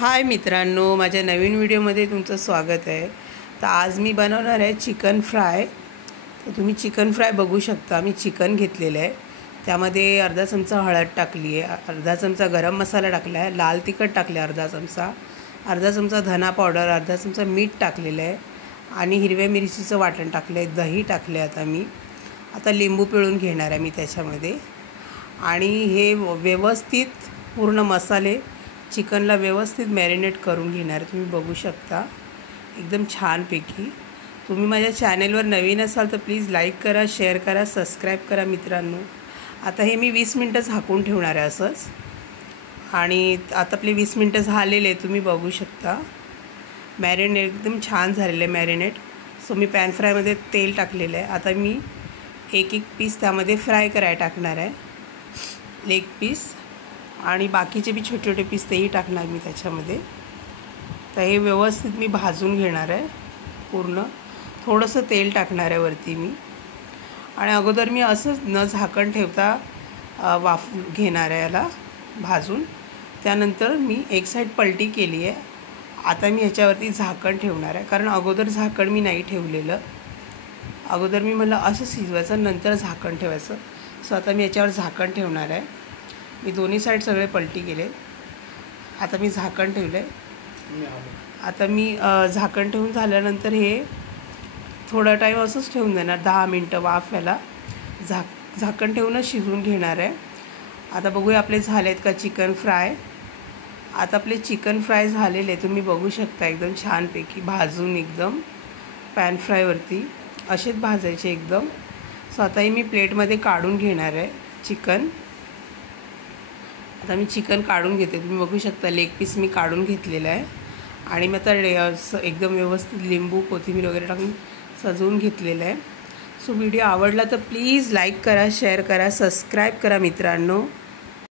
हाय मित्रांनो, माझ्या नवीन व्हिडिओमध्ये तुमचं स्वागत आहे। तर आज मी बनवणार आहे चिकन फ्राय। तर तुम्ही चिकन फ्राय बघू शकता। मी चिकन घेतलेलं आहे, त्यामध्ये अर्धा चमचा हळद टाकली आहे, अर्धा चमचा गरम मसाला टाकला आहे, लाल तिखट टाकले अर्धा चमचा धना पावडर, अर्धा चमचा मीठ टाकलेलं आहे आणि हिरव्या मिरचीचं वाटण टाकलं आहे, दही टाकले। आता लिंबू पिळून घेणार आहे मी त्याच्यामध्ये आणि हे व्यवस्थित पूर्ण मसाले चिकनला व्यवस्थित मॅरिनेट करून घेणार। तुम्ही बघू शकता एकदम छानपैकी। तुम्ही माझ्या चॅनलवर नवीन असाल तर प्लीज लाईक करा, शेअर करा, सबस्क्राईब करा मित्रांनो। आता हे मी 20 मिनटं झाकून ठेवणार आहे असंच। आणि आता आपले 20 मिनटं झालेले तुम्ही बघू शकता। मॅरिनेट एकदम छान झालेलं आहे मॅरिनेट। सो मी पॅन फ्रायमध्ये तेल टाकलेलं आहे। आता मी एक पीस त्यामध्ये फ्राय करायला टाकणार आहे, लेग पीस आणि बाकीचे बी छोटे छोटे पीस तेही टाकणार मी त्याच्यामध्ये। तर हे व्यवस्थित मी भाजून घेणार आहे पूर्ण। थोडंसं तेल टाकणार आहे वरती मी आणि अगोदर मी असंच न झाकण ठेवता वाफ घेणार आहे याला भाजून। त्यानंतर मी एक साईड पलटी केली आहे। आता मी ह्याच्यावरती झाकण ठेवणार आहे, कारण अगोदर झाकण मी नाही ठेवलेलं। अगोदर मी म्हटलं असं शिजवायचं नंतर झाकण ठेवायचं। सो आता मी याच्यावर झाकण ठेवणार आहे। मी दोन्ही साईड सगळे पलटी केले। आता मी झाकण ठेवलं आहे। आता मी झाकण ठेवून झाल्यानंतर हे थोडा टाईम असंच ठेवून देणार, 10 मिनटं वाफ याला झाकण ठेवूनच शिजवून घेणार आहे। आता बघूया आपले झालेत का चिकन फ्राय। आता आपले चिकन फ्राय झालेले तुम्ही बघू शकता, एकदम छानपैकी भाजून एकदम पॅन फ्रायवरती असेच भाजायचे एकदम। सो आता मी प्लेटमध्ये काढून घेणार आहे चिकन। आता मी चिकन काढून घेते, तुम्ही बघू शकता लेग पीस मी काढून घेतलेला आहे आणि मग आता एकदम व्यवस्थित लिंबू कोथिंबीर वगैरे टाकून सजवून घेतलेलं आहे। सो व्हिडिओ आवडला तर प्लीज लाईक करा, शेअर करा, सबस्क्राईब करा मित्रांनो।